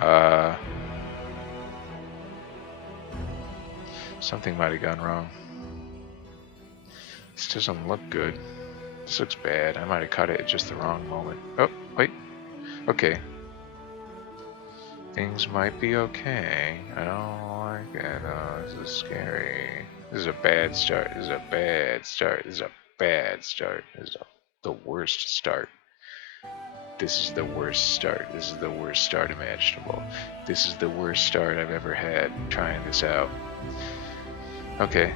Uh, Something might have gone wrong. This doesn't look good. This looks bad. I might have caught it at just the wrong moment. Oh, wait. Okay. Things might be okay. I don't like it. Oh, this is scary. This is a bad start. This is a bad start. This is a bad start. This is the worst start. This is the worst start. This is the worst start imaginable. This is the worst start I've ever had trying this out. Okay.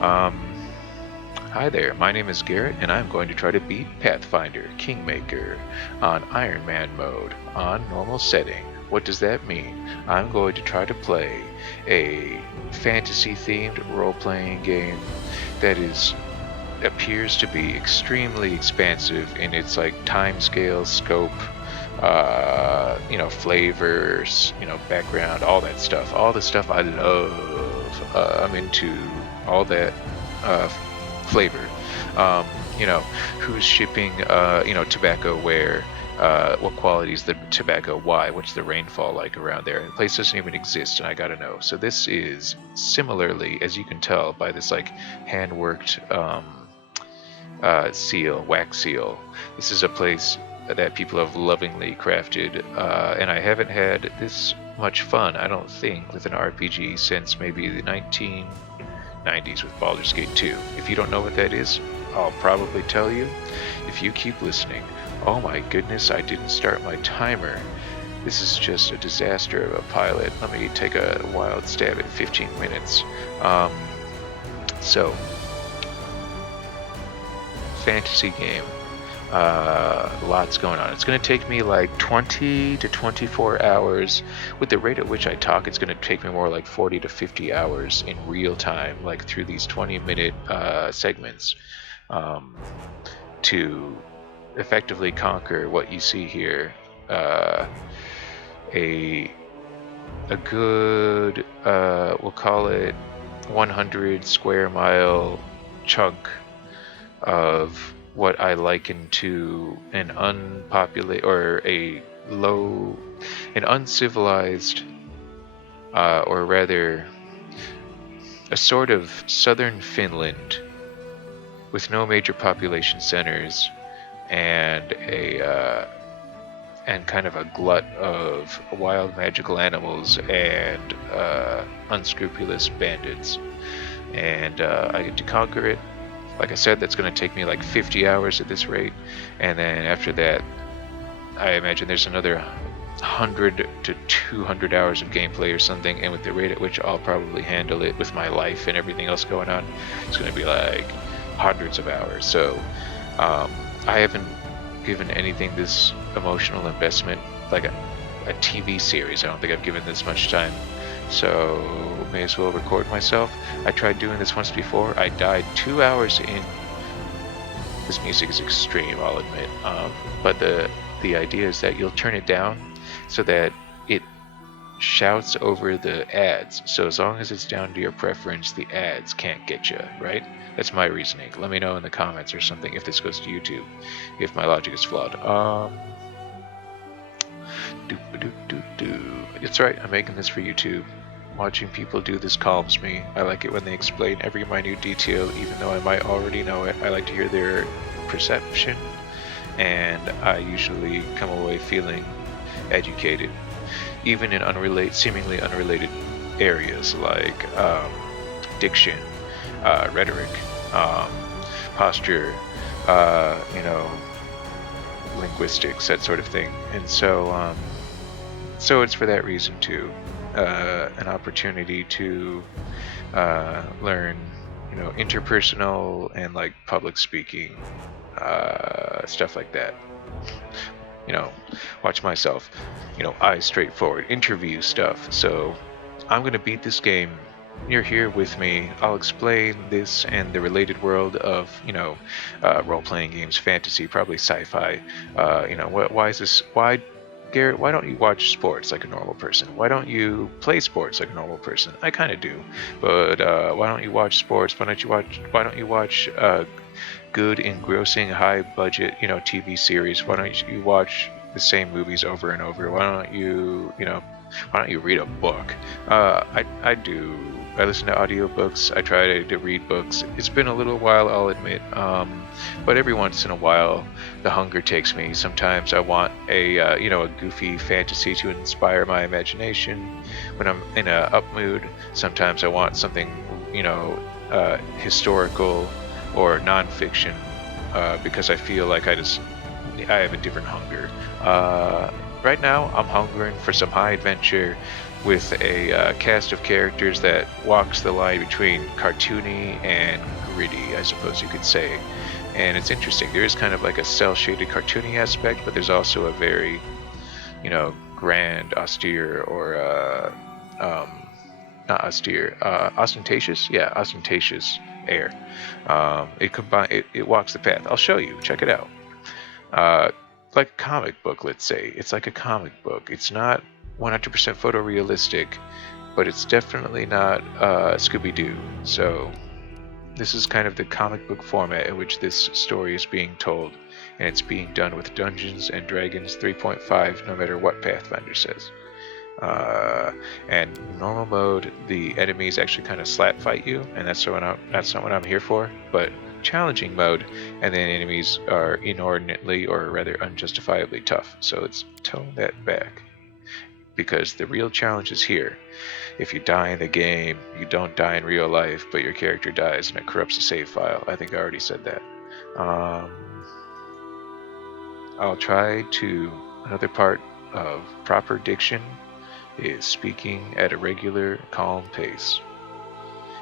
Hi there, my name is Garrett, and I'm going to try to beat Pathfinder, Kingmaker, on Ironman mode, on normal setting. What does that mean? I'm going to try to play a fantasy-themed role-playing game that appears to be extremely expansive in its time scale, scope, flavors, background, all that stuff. All the stuff I love. I'm into all that flavor. Who's shipping, tobacco where, what quality is the tobacco, why, what's the rainfall like around there. And the place doesn't even exist, and I gotta know. So this is similarly, as you can tell by this hand-worked wax seal. This is a place that people have lovingly crafted, and I haven't had this much fun, I don't think, with an RPG since maybe the 1990s with Baldur's Gate 2. If you don't know what that is, I'll probably tell you if you keep listening. Oh my goodness, I didn't start my timer. This is just a disaster of a pilot. Let me take a wild stab at 15 minutes. So, fantasy game. Lots going on. It's going to take me like 20 to 24 hours. With the rate at which I talk, it's going to take me more like 40 to 50 hours in real time, like through these 20-minute segments, to effectively conquer what you see here. A good, we'll call it 100 square mile chunk of what I liken to an unpopulated or an uncivilized, or rather, a sort of southern Finland with no major population centers and and kind of a glut of wild magical animals and unscrupulous bandits. And I get to conquer it. Like I said, that's going to take me like 50 hours at this rate, and then after that, I imagine there's another 100 to 200 hours of gameplay or something, and with the rate at which I'll probably handle it with my life and everything else going on, it's going to be like hundreds of hours. So I haven't given anything this emotional investment, like a TV series. I don't think I've given this much time. So may as well record myself. I tried doing this once before. I died 2 hours in. This music is extreme, I'll admit. But the idea is that you'll turn it down so that it shouts over the ads. So as long as it's down to your preference, the ads can't get you, right? That's my reasoning. Let me know in the comments or something if this goes to YouTube, if my logic is flawed. It's right, I'm making this for YouTube. Watching people do this calms me. I like it when they explain every minute detail, even though I might already know it. I like to hear their perception, and I usually come away feeling educated, even in seemingly unrelated areas like diction, rhetoric, posture, linguistics, that sort of thing. And so it's for that reason too, an opportunity to learn, interpersonal and like public speaking, stuff like that. Watch myself, eyes straight forward, interview stuff. So I'm gonna beat this game. You're here with me. I'll explain this and the related world of, role-playing games, fantasy, probably sci-fi. Why is this? Why, Garrett? Why don't you watch sports like a normal person? Why don't you play sports like a normal person? I kind of do, but why don't you watch sports? Why don't you watch good, engrossing, high-budget, TV series? Why don't you watch the same movies over and over. Why don't you read a book? I do. I listen to audiobooks. I try to read books. It's been a little while, I'll admit. But every once in a while, the hunger takes me. Sometimes I want a goofy fantasy to inspire my imagination when I'm in a up mood. Sometimes I want something, historical or nonfiction, because I feel like I have a different hunger. Right now, I'm hungering for some high adventure with a cast of characters that walks the line between cartoony and gritty, I suppose you could say. And it's interesting. There is kind of like a cel-shaded cartoony aspect, but there's also a very, grand, austere, or not austere, ostentatious. Yeah, ostentatious air. It walks the path. I'll show you. Check it out. Uh, like a comic book, let's say. It's like a comic book. It's not 100% photorealistic, but it's definitely not Scooby-Doo. So this is kind of the comic book format in which this story is being told, and it's being done with Dungeons and Dragons 3.5, no matter what Pathfinder says. And normal mode, the enemies actually kind of slap fight you, and that's not what I'm here for. But challenging mode, and then enemies are inordinately, or rather unjustifiably tough. So let's tone that back, because the real challenge is here. If you die in the game, you don't die in real life, but your character dies and it corrupts the save file. I think I already said that. I'll try to. Another part of proper diction is speaking at a regular, calm pace.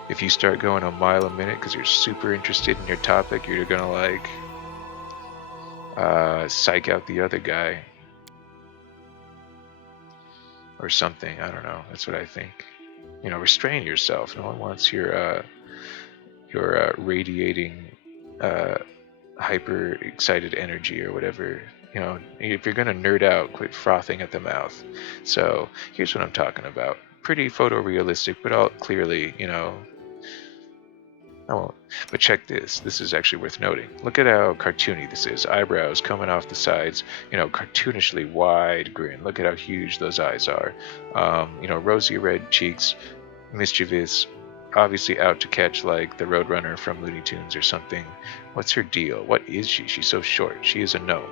If you start going a mile a minute because you're super interested in your topic, you're gonna psych out the other guy or something. I don't know. That's what I think. Restrain yourself. No one wants your radiating hyper excited energy or whatever. If you're gonna nerd out, quit frothing at the mouth. So here's what I'm talking about. Pretty photorealistic, but all clearly, I won't. But check this. This is actually worth noting. Look at how cartoony this is. Eyebrows coming off the sides. Cartoonishly wide grin. Look at how huge those eyes are. Rosy red cheeks, mischievous, obviously out to catch like the Roadrunner from Looney Tunes or something. What's her deal? What is she? She's so short. She is a gnome.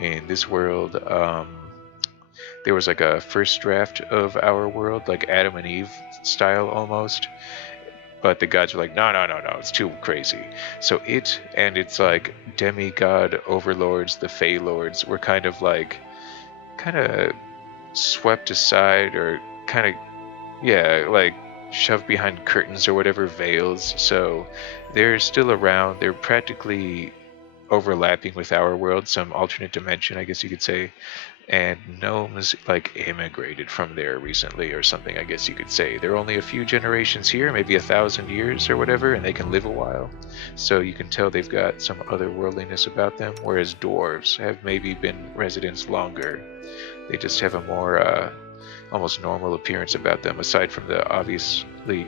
In this world, there was like a first draft of our world, like Adam and Eve style almost. But the gods were like, no, it's too crazy. So it and its like demigod overlords, the Fey Lords, were kind of swept aside, or like shoved behind curtains or whatever, veils. So they're still around. They're practically overlapping with our world, some alternate dimension, I guess you could say. And gnomes immigrated from there recently or something, I guess you could say. They're only a few generations here, maybe 1,000 years or whatever, and they can live a while. So you can tell they've got some otherworldliness about them, whereas dwarves have maybe been residents longer. They just have a more almost normal appearance about them, aside from the obviously they're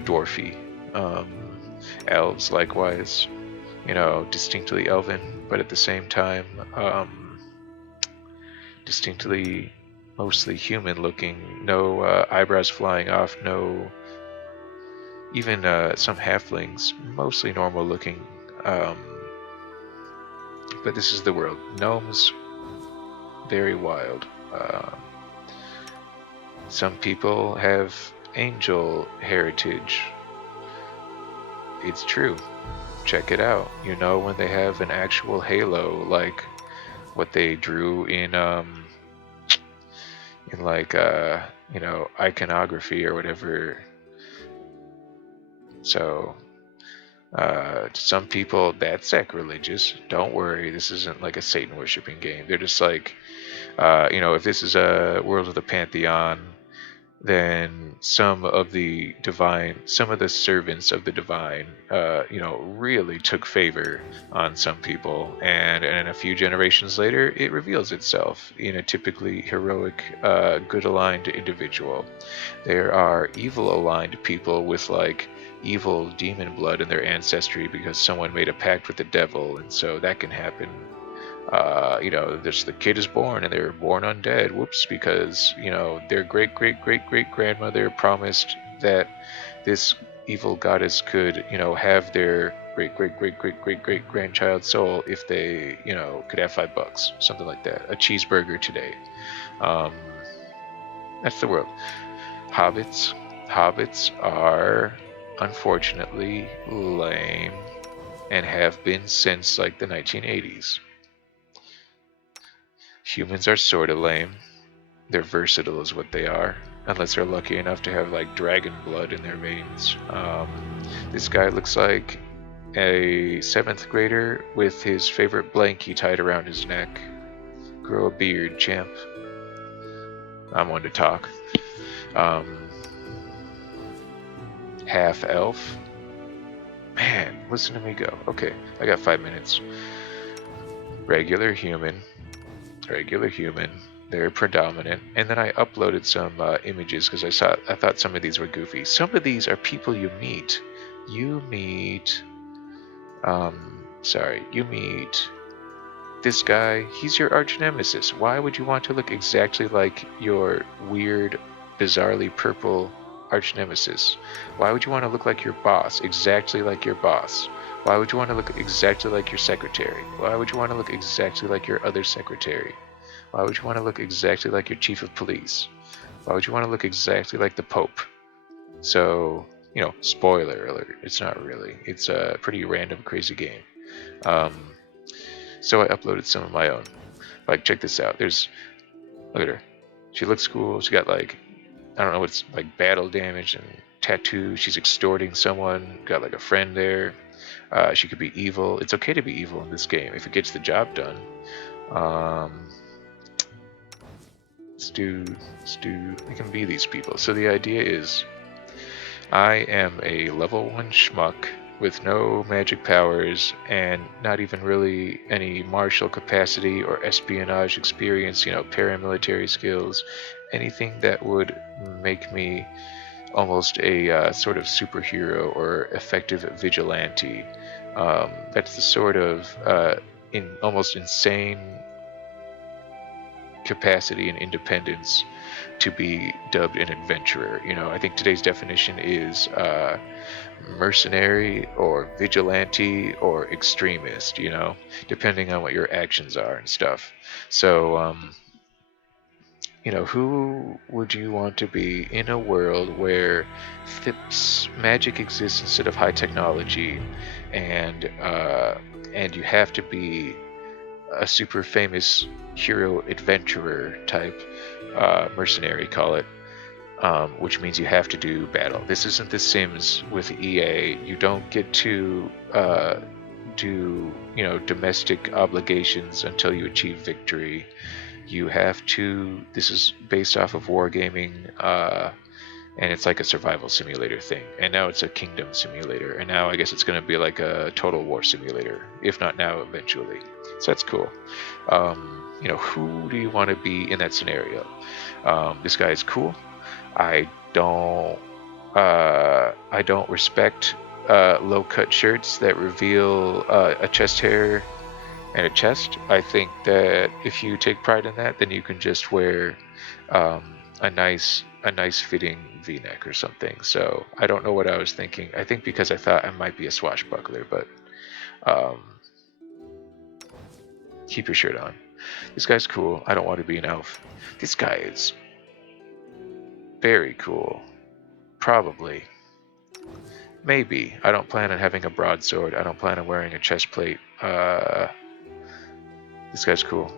dwarfy. Elves likewise, distinctly elven, but at the same time, distinctly mostly human looking. No eyebrows flying off, no, even some halflings, mostly normal looking. But this is the world. Gnomes, very wild. Some people have angel heritage. It's true. Check it out. When they have an actual halo, like what they drew in iconography or whatever. So to some people that's sacrilegious. Don't worry, this isn't like a Satan worshipping game. They're just like, if this is a world of the Pantheon, then some of the servants of the divine, really took favor on some people, and a few generations later, it reveals itself in a typically heroic, good-aligned individual. There are evil-aligned people with evil demon blood in their ancestry because someone made a pact with the devil, and so that can happen. You know, just the kid is born and they're born undead. Whoops, because, you know, their great great great great grandmother promised that this evil goddess could, you know, have their great great great great great great grandchild's soul if they, you know, could have $5, something like that. A cheeseburger today. Um, that's the world. Hobbits. Hobbits are unfortunately lame and have been since like the 1980s. Humans are sort of lame. They're versatile is what they are, unless they're lucky enough to have like dragon blood in their veins. This guy looks like a 7th grader with his favorite blankie tied around his neck. Grow a beard, champ. I'm one to talk. Half elf. Man, listen to me go. Okay, I got 5 minutes. Regular human. Regular human. They're predominant. And then I uploaded some images because I thought some of these were goofy. Some of these are people you meet. You meet this guy. He's your arch nemesis. Why would you want to look exactly like your weird, bizarrely purple arch nemesis? Why would you want to look like your boss, exactly like your boss? Why would you want to look exactly like your secretary? Why would you want to look exactly like your other secretary? Why would you want to look exactly like your chief of police? Why would you want to look exactly like the Pope? So, you know, spoiler alert, it's not really. It's a pretty random, crazy game. So I uploaded some of my own. Like, check this out. Look at her. She looks cool. She got like, I don't know what's like battle damage and tattoo. She's extorting someone. Got like a friend there. She could be evil. It's okay to be evil in this game if it gets the job done. Let's do. We can be these people. So the idea is, I am a level 1 schmuck with no magic powers and not even really any martial capacity or espionage experience, you know, paramilitary skills, anything that would make me almost a sort of superhero or effective vigilante. That's the sort of almost insane capacity and independence to be dubbed an adventurer. You know, I think today's definition is mercenary or vigilante or extremist, you know, depending on what your actions are and stuff. So, you know, who would you want to be in a world where magic exists instead of high technology, and you have to be a super famous hero adventurer type mercenary, call it, which means you have to do battle. This isn't The Sims with EA. You don't get to do, you know, domestic obligations until you achieve victory. You have to. This is based off of wargaming, and it's like a survival simulator thing. And now it's a kingdom simulator. And now I guess it's going to be like a total war simulator, if not now, eventually. So that's cool. You know, who do you want to be in that scenario? This guy is cool. I don't respect low-cut shirts that reveal a chest hair and a chest. I think that if you take pride in that, then you can just wear a nice fitting V-neck or something. So I don't know what I was thinking. I think because I thought I might be a swashbuckler, but keep your shirt on. This guy's cool. I don't want to be an elf. This guy is very cool. Probably. Maybe. I don't plan on having a broadsword. I don't plan on wearing a chest plate. This guy's cool.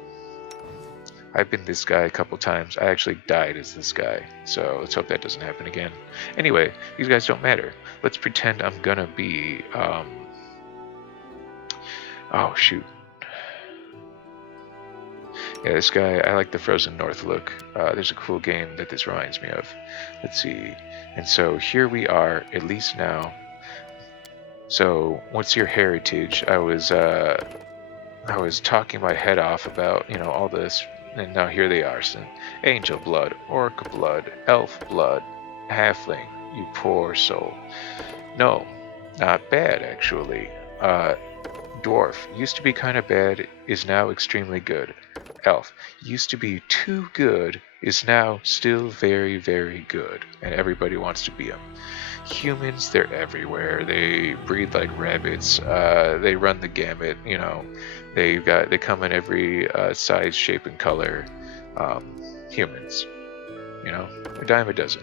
I've been this guy a couple times. I actually died as this guy. So let's hope that doesn't happen again. Anyway, these guys don't matter. Let's pretend I'm gonna be... oh, shoot. Yeah, this guy, I like the Frozen North look. There's a cool game that this reminds me of. Let's see. And so here we are, at least now. So, what's your heritage? I was talking my head off about, you know, all this, and now here they are. So, angel blood, orc blood, elf blood, halfling, you poor soul. No, not bad, actually. Dwarf used to be kind of bad, is now extremely good. Elf used to be too good, is now still very, very good, and everybody wants to be them. Humans, they're everywhere. They breed like rabbits. They run the gamut. They come in every size, shape, and color. Humans, a dime a dozen.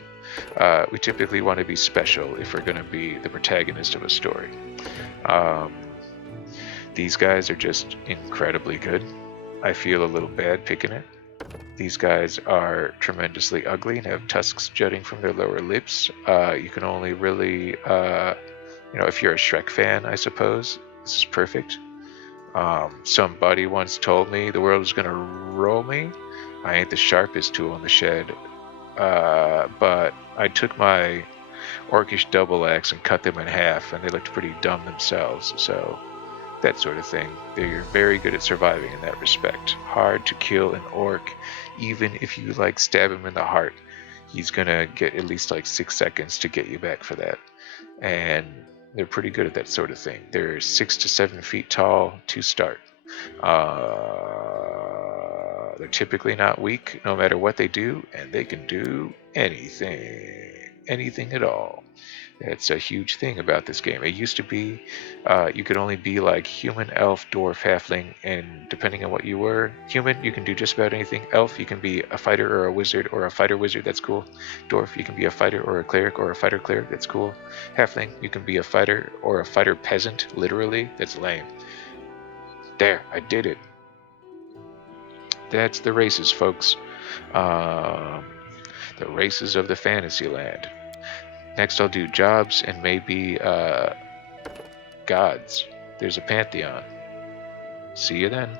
We typically want to be special if we're going to be the protagonist of a story. Um, these guys are just incredibly good. I feel a little bad picking it. These guys are tremendously ugly and have tusks jutting from their lower lips. You can only really, if you're a Shrek fan, I suppose, this is perfect. Somebody once told me the world was going to roll me. I ain't the sharpest tool in the shed, but I took my orcish double axe and cut them in half, and they looked pretty dumb themselves, so that sort of thing. They're very good at surviving in that respect. Hard to kill an orc, even if you stab him in the heart. He's gonna get at least 6 seconds to get you back for that. And they're pretty good at that sort of thing. They're 6 to 7 feet tall to start. They're typically not weak no matter what they do, and they can do anything at all. It's a huge thing about this game. It used to be you could only be human, elf, dwarf, halfling, and depending on what you were, human, you can do just about anything. Elf, you can be a fighter or a wizard or a fighter wizard, that's cool. Dwarf, you can be a fighter or a cleric or a fighter cleric, that's cool. Halfling, you can be a fighter or a fighter peasant, literally, that's lame. There, I did it. That's the races, folks. The races of the Fantasyland. Next I'll do jobs and maybe gods. There's a pantheon. See you then.